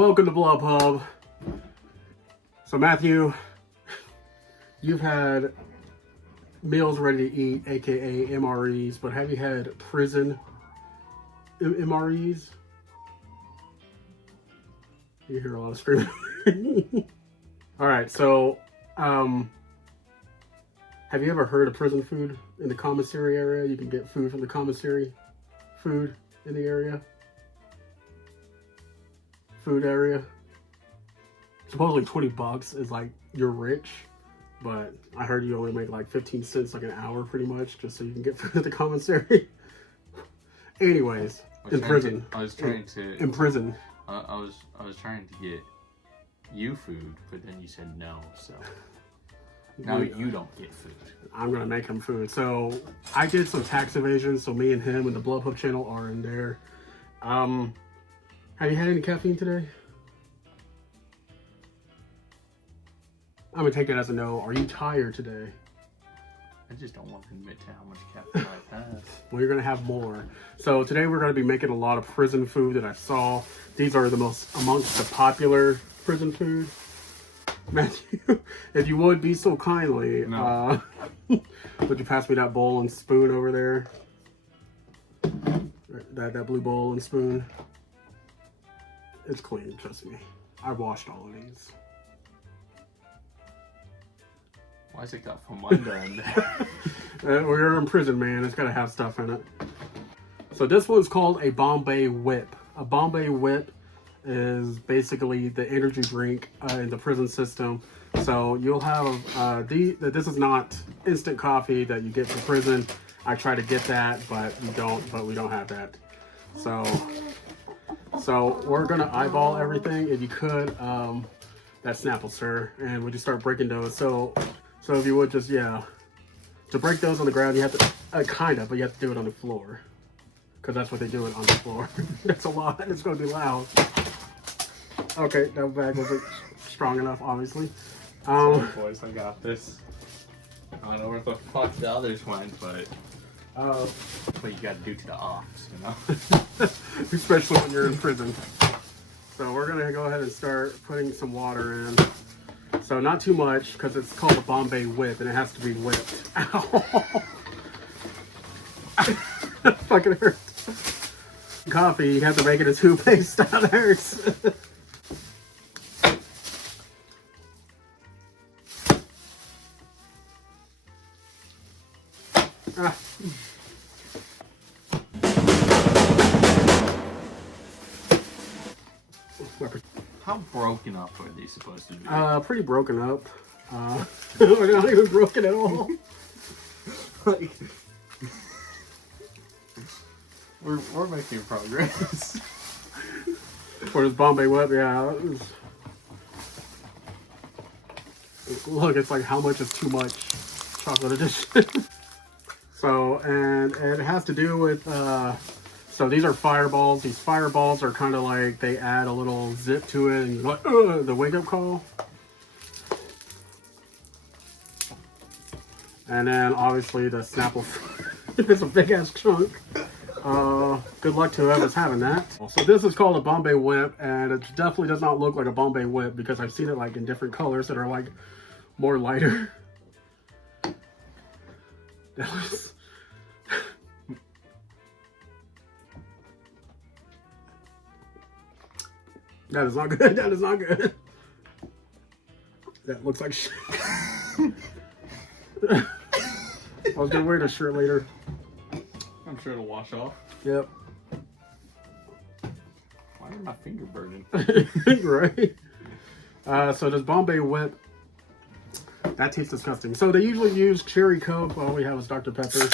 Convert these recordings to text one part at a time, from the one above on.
Welcome to Blub Hub. So Matthew, you've had meals ready to eat, aka MREs, but have you had prison MREs? You hear a lot of screaming. All right, so have you ever heard of prison food in the commissary area? You can get food from the commissary food in the area. Food area. Supposedly $20 is like you're rich, but I heard you only make like 15 cents like an hour pretty much just so you can get food at the commissary. Anyways, in prison. I was trying to in prison. I was trying to get you food, but then you said no, so now you don't get food. I'm gonna make him food. So I did some tax evasion, so me and him and the Blub Hub channel are in there. Have you had any caffeine today? I'm gonna take it as a no. Are you tired today? I just don't want to admit to how much caffeine I've had. Well, you're gonna have more. So today we're gonna be making a lot of prison food that I saw. These are the most amongst the popular prison food. Matthew, if you would be so kindly, no. Would you pass me that bowl and spoon over there? That blue bowl and spoon. It's clean, trust me. I washed all of these. Why is it got Famunda in there? We're in prison, man. It's gotta have stuff in it. So this one's called a Bombay Whip. A Bombay Whip is basically the energy drink in the prison system. So you'll have this is not instant coffee that you get from prison. I try to get that, but we don't have that. So we're gonna eyeball everything. If you could, that Snapple, sir, and we just start breaking those. So if you would just, to break those on the ground, you have to, but you have to do it on the floor. Because that's what they do it on the floor. That's a lot, it's gonna be loud. Okay, that bag wasn't strong enough, obviously. Sorry, boys, I got this. I don't know where the fuck the others went, but what you gotta do to the ox, you know? Especially when you're in prison. So we're gonna go ahead and start putting some water in. So not too much, because it's called a Bombay Whip, and it has to be whipped. Ow! That fucking hurts. Coffee, you have to make it a toothpaste. That hurts. How broken up are they supposed to be? Pretty broken up. They're not even broken at all. Like, we're making progress. For this Bombay Whip, look, it's like how much is too much chocolate addition. So, and it has to do with, so these are fireballs. These fireballs are kind of like, they add a little zip to it and you're like, the wake up call. And then obviously the Snapple, it's a big ass chunk. Good luck to whoever's having that. So this is called a Bombay Whip, and it definitely does not look like a Bombay Whip because I've seen it like in different colors that are like more lighter. That is not good. That is not good. That looks like shit. I was gonna wear this shirt later. I'm sure it'll wash off. Yep. Why is my finger burning? Right. So this Bombay Whip, that tastes disgusting. So they usually use cherry Coke. All we have is Dr. Pepper.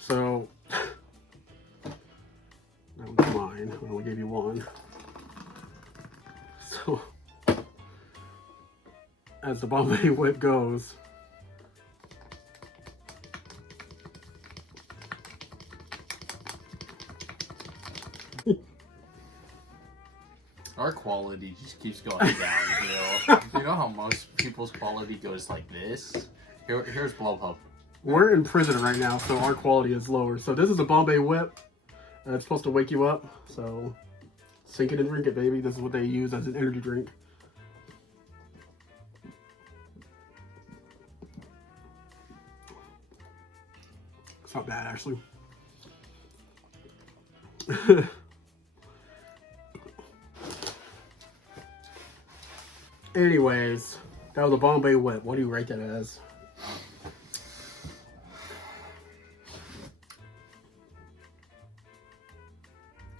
So that one's mine. I only gave you one. So as the Bombay Whip goes, Our quality just keeps going downhill. You know how most people's quality goes like this? Here's Blub Hub. We're in prison right now, so our quality is lower. So this is a Bombay Whip. It's supposed to wake you up. So Sink it and drink it, baby. This is what they use as an energy drink. It's not bad, actually. Anyways, that was a Bombay Whip. What do you rate that as?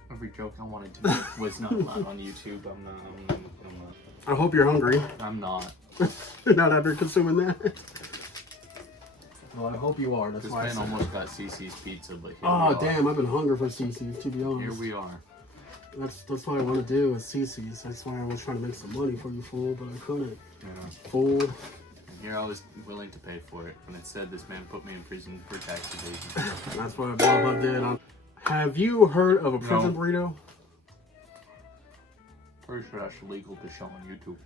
Every joke I wanted to make was not allowed on YouTube. I'm not. I hope you're hungry. I'm not. Not after consuming that. Well, I hope you are. That's This why man almost got CC's pizza, but here Oh we are. damn! I've been hungry for CC's, to be honest. Here we are. That's what I want to do is CC's. That's why I was trying to make some money for you, fool, but I couldn't. Yeah. Fool. And here I was willing to pay for it when it said this man put me in prison for tax evasion. That's what Bob did. Have you heard of a prison burrito? Pretty sure that's illegal to show on YouTube.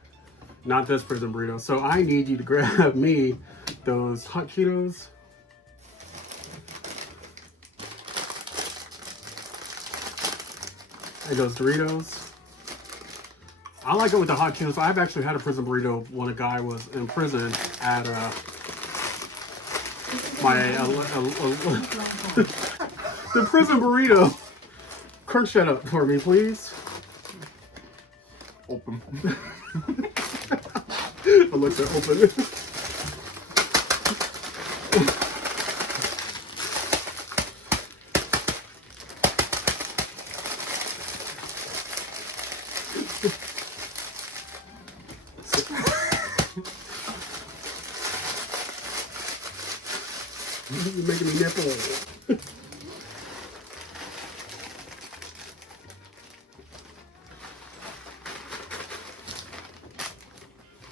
Not this prison burrito. So I need you to grab me those hot Cheetos. And those Doritos. I like it with the hot Cheetos. I've actually had a prison burrito when a guy was in prison at the prison burrito. Crunch that up for me, please. Open. Alexa, open. You're making me nipple.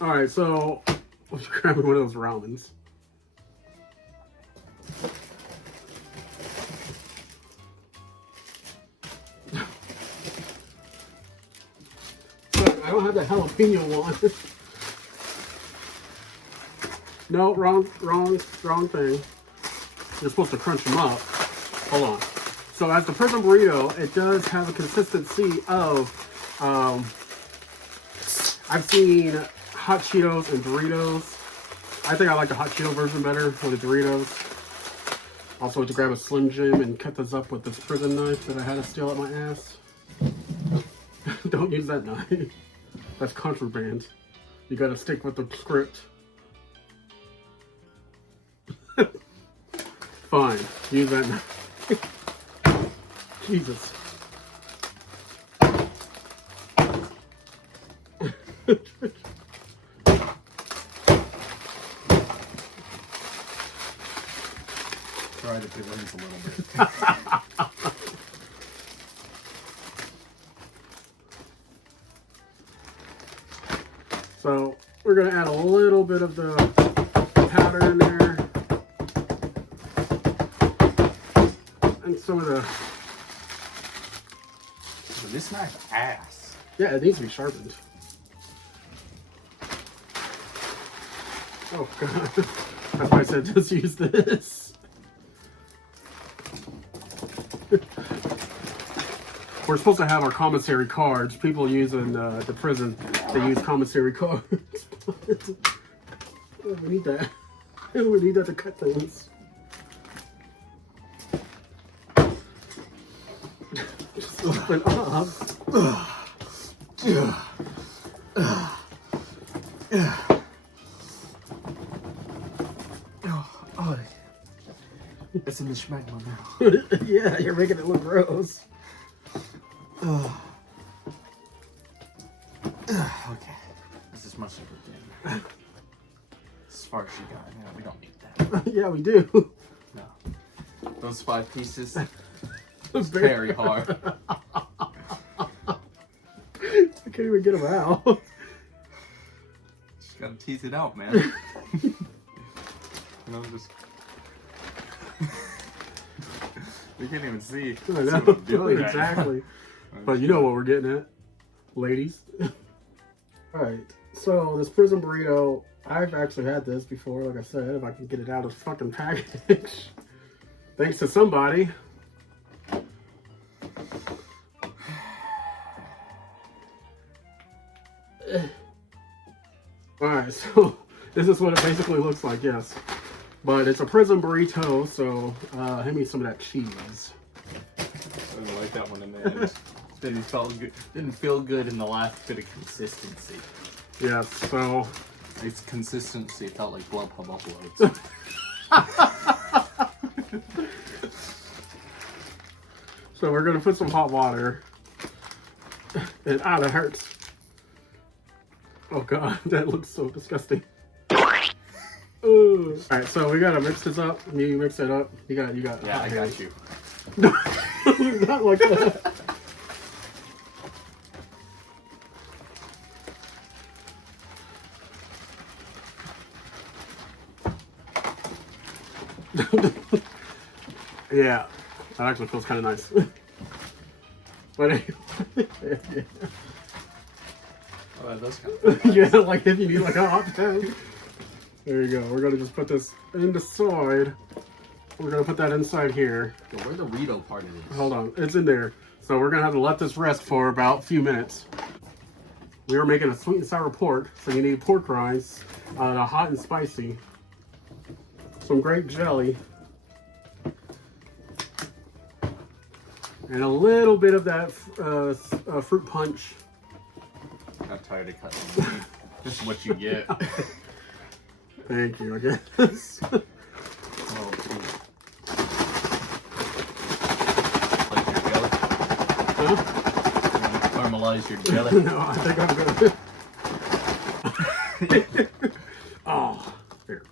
Alright, so let's grab one of those ramens. I don't have the jalapeno one. No, wrong thing. You're supposed to crunch them up. Hold on. So as the prison burrito, it does have a consistency of, I've seen hot Cheetos and Doritos. I think I like the hot Cheeto version better with the Doritos. Also went to grab a Slim Jim and cut this up with this prison knife that I had to steal out my ass. Don't use that knife. That's contraband. You gotta stick with the script. Fine, use that knife. Jesus. Try to put wings a little bit. So we're gonna add a little bit of the powder in there. And some of the... This knife ass. Yeah, it needs to be sharpened. Oh god. That's why I said just use this. We're supposed to have our commissary cards. People using the prison, they use commissary cards. Oh, we need that. We need that to cut things. Just open up. Oh, it's in the schmegma now. Yeah, you're making it look gross. Okay. This is much of a thing. As far as you got, we don't need that. Yeah, we do. No. Those 5 pieces, It's very hard. I can't even get them out. Just gotta tease it out, man. Just... You can't even see. I what know. I'm doing right Exactly. now. But you know what we're getting at, ladies. Alright, so this prison burrito, I've actually had this before, like I said, if I can get it out of the fucking package. Thanks to somebody. Alright, so this is what it basically looks like, yes. But it's a prison burrito, so hand me some of that cheese. I didn't like that one in the end. Didn't feel good in the last bit of consistency. Yes, so Its consistency felt like Grubhub uploads. so we're gonna put some hot water. And that hurts. Oh god, that looks so disgusting. Ooh. All right, so we gotta mix this up. You mix it up. You got. Yeah, I got you. Not like that. Yeah, that actually feels kind of nice. But anyway, Oh, that does kind of feel nice. yeah, like if you need like a hot pan. There you go. We're gonna just put this in the side. We're gonna put that inside here. Yo, where the Rito part of this? Hold on, it's in there. So we're gonna have to let this rest for about a few minutes. We are making a sweet and sour pork, so you need pork rinds, hot and spicy, some grape jelly, and a little bit of that fruit punch. I'm tired of cutting. Just what you get. Thank you, I guess. Oh, geez. Like your jelly? Huh? Caramelize your jelly. No, I think I'm gonna. Oh, here.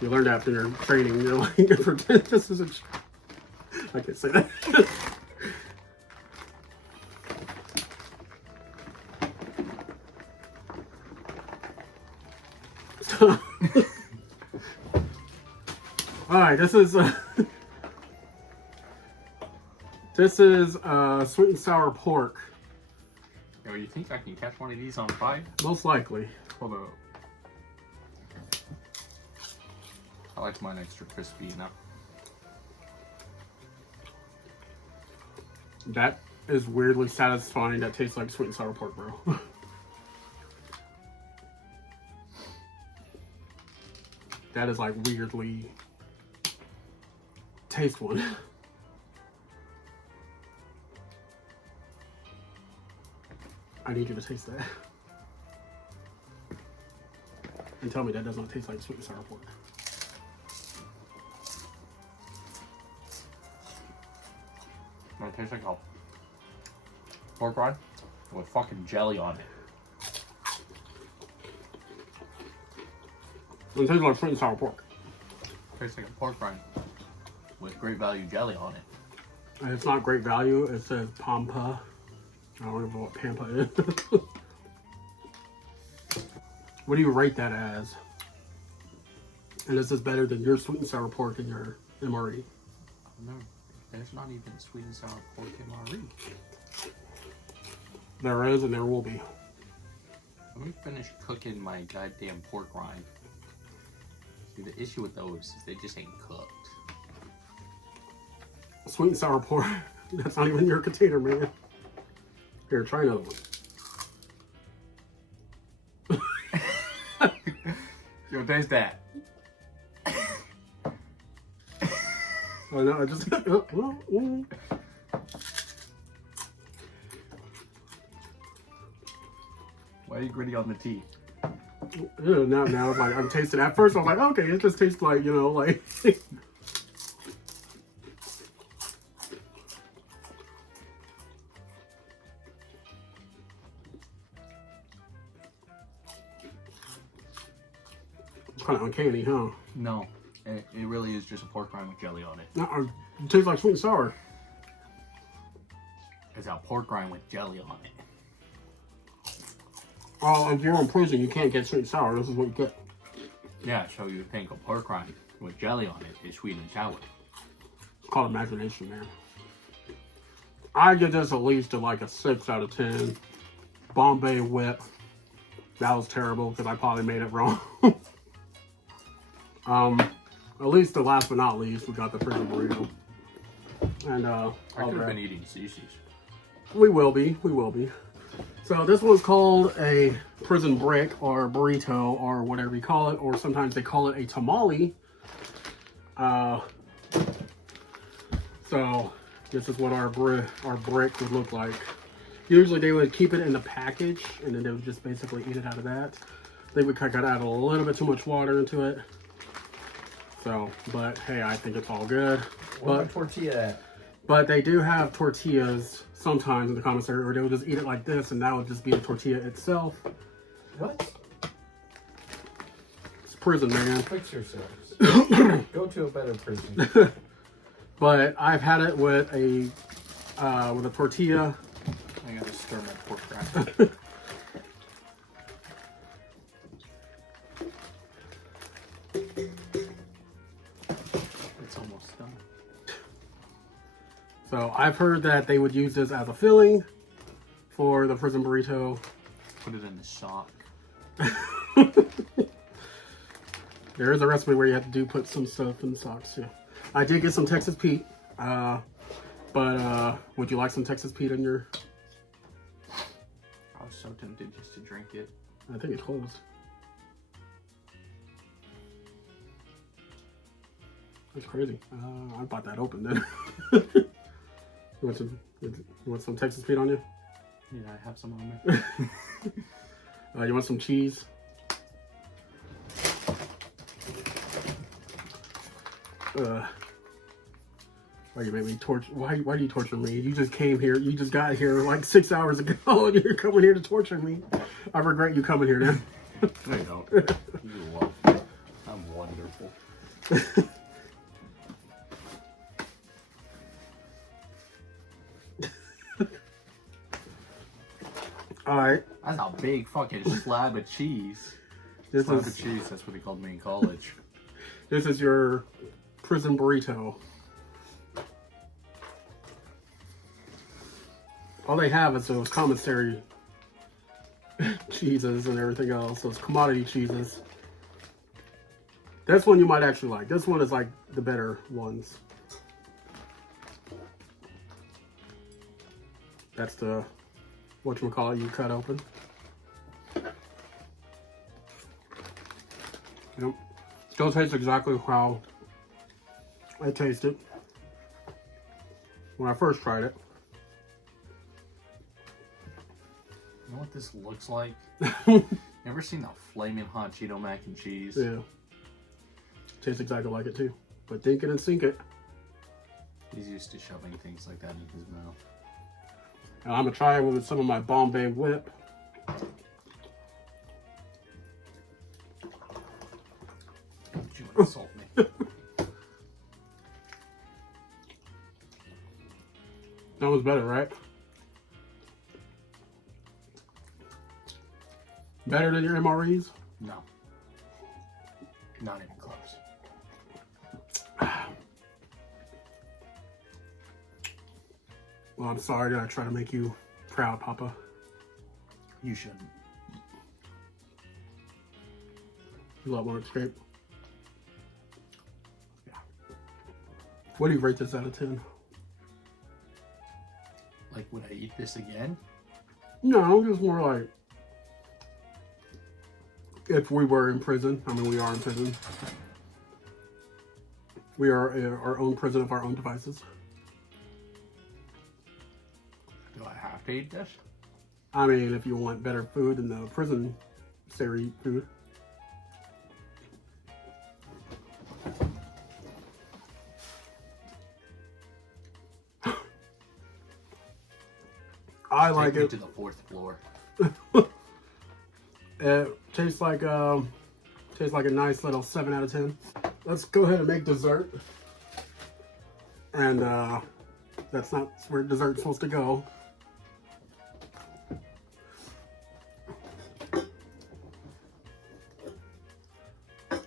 You learned after your training, you're like, this isn't. I can't say that. Alright, this is sweet and sour pork. Yo, you think I can catch one of these on fire? Most likely. Hold up. I like mine extra crispy now. That is weirdly satisfying. That tastes like sweet and sour pork, bro. That is like weirdly tasteful. I need you to taste that. And tell me that does not taste like sweet and sour pork. It tastes like a pork rind with fucking jelly on it. It tastes like sweet and sour pork. Tastes like a pork rind with great value jelly on it. And it's not great value. It says Pampa. I don't know what Pampa is. What do you rate that as? And is this better than your sweet and sour pork and your MRE? No, there's not even sweet and sour pork MRE. There is and there will be. Let me finish cooking my goddamn pork rind. See, the issue with those is they just ain't cooked. Sweet and sour pork. That's not even your container, man. Here, try another one. Yo, taste that. Oh no, I just. Why are you gritty on the teeth? Ew, now it's like I'm tasting. At first, I was like, okay, it just tastes like, you know, like. It's kind of uncanny, huh? No, it really is just a pork rind with jelly on it. No, it tastes like sweet and sour. It's a pork rind with jelly on it. Oh, if you're in prison, you can't get sweet and sour. This is what you get. Yeah, so you would think a pork rind with jelly on it is sweet and sour. It's called imagination, man. I give this at least like a 6 out of 10. Bombay whip. That was terrible because I probably made it wrong. At least the last but not least, we got the prison burrito. And I I'll could have grab. been eating CC's. We will be. We will be. So this one's called a prison brick or burrito or whatever you call it, or sometimes they call it a tamale. So this is what our brick would look like. Usually they would keep it in the package and then they would just basically eat it out of that. They would cut out a little bit too much water into it. So, but hey, I think it's all good. Where's my tortilla at? But they do have tortillas sometimes in the commissary, or they would just eat it like this, and that would just be the tortilla itself. What? It's prison, man. Fix yourselves. Go to a better prison. But I've had it with a tortilla. I gotta stir my pork rack. It's almost done. So I've heard that they would use this as a filling for the prison burrito. Put it in the sock. There is a recipe where you have to put some stuff in the socks too. I did get some Texas Pete, but would you like some Texas Pete in your? I was so tempted just to drink it. I think it's closed. That's crazy. I bought that open then. You want some Texas Pete on you? Yeah, I have some on there. You want some cheese? Why you made me torture? Why do you torture me? You just came here. You just got here like 6 hours ago, and you're coming here to torture me. I regret you coming here now. No, you don't. You love me. I'm wonderful. All right. That's a big fucking slab of cheese. This Slab is of cheese, that's what they called me in college. this is your prison burrito. All they have is those commissary cheeses and everything else, those commodity cheeses. This one you might actually like. This one is like the better ones. That's the whatchamacallit you cut open. Yep. Still tastes exactly how I tasted when I first tried it. You know what this looks like? Ever seen the flaming hot Cheeto mac and cheese? Yeah. Tastes exactly like it too. But think it and sink it. He's used to shoving things like that in his mouth. And I'm gonna try it with some of my Bombay Whip. Don't you insult me. That was better, right? Better than your MREs? No. Not even close. Well, I'm sorry that I try to make you proud, Papa. You shouldn't. You lot want to escape? Yeah. What do you rate this out of 10? Like, would I eat this again? No, just more like if we were in prison. I mean, we are in prison. We are our own prison of our own devices. Do I have to eat this? I mean, if you want better food than the prison series food. I like Take me it. to the 4th floor. It tastes like a nice little 7 out of 10. Let's go ahead and make dessert. And that's not where dessert's supposed to go.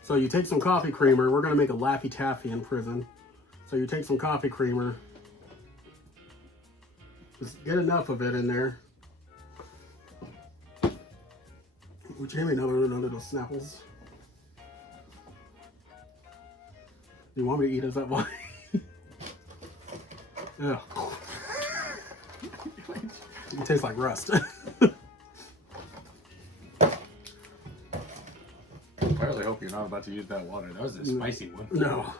So you take some coffee creamer. We're gonna make a Laffy Taffy in prison. So you take some coffee creamer. Just get enough of it in there. Would you give me another of those Snapples? You want me to eat? Is that why? Ugh. It tastes like rust. I really hope you're not about to use that water. That was a spicy one. No.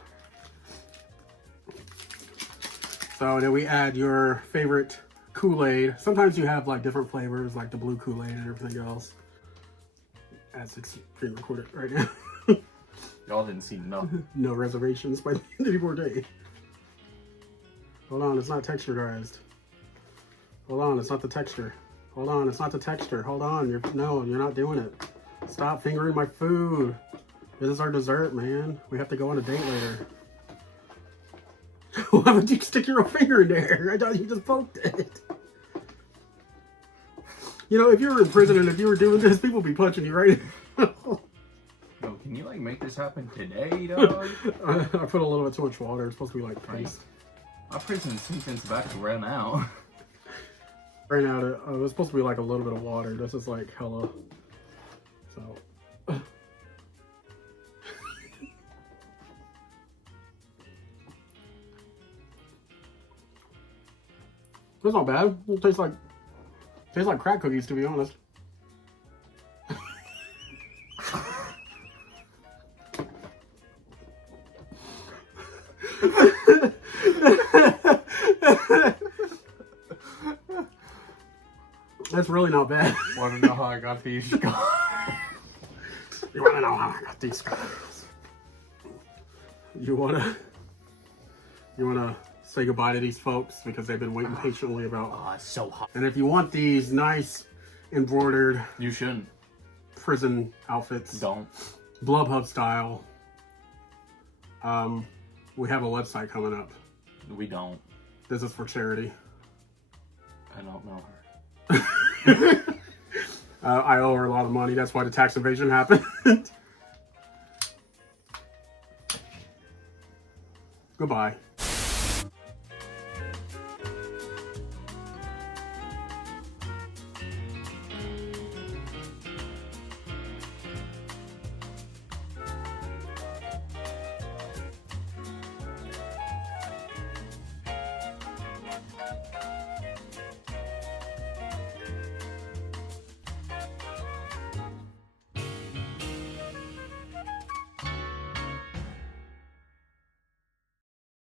So then we add your favorite Kool-Aid. Sometimes you have like different flavors, like the blue Kool-Aid and everything else. As it's being recorded right now. Y'all didn't see nothing. No reservations by the end of your day. Hold on, it's not texturized. Hold on, it's not the texture. Hold on, it's not the texture. Hold on, you're not doing it. Stop fingering my food. This is our dessert, man. We have to go on a date later. Why would you stick your finger in there? I thought you just poked it. You know, if you were in prison and if you were doing this, people would be punching you right now. Yo, can you like make this happen today, dog? I put a little bit too much water. It's supposed to be like paste. My prison sentence about to run out. Right now, it was supposed to be like a little bit of water. This is like hella. So. It's not bad. It tastes like crack cookies, to be honest. That's really not bad. Want to know how I got these scars? You want to know how I got these scars? You wanna say goodbye to these folks because they've been waiting patiently about. Oh, it's so hot. And if you want these nice embroidered You shouldn't. prison outfits, Don't. Blubhub style, we have a website coming up. We don't. This is for charity. I don't know her. I owe her a lot of money. That's why the tax evasion happened. Goodbye.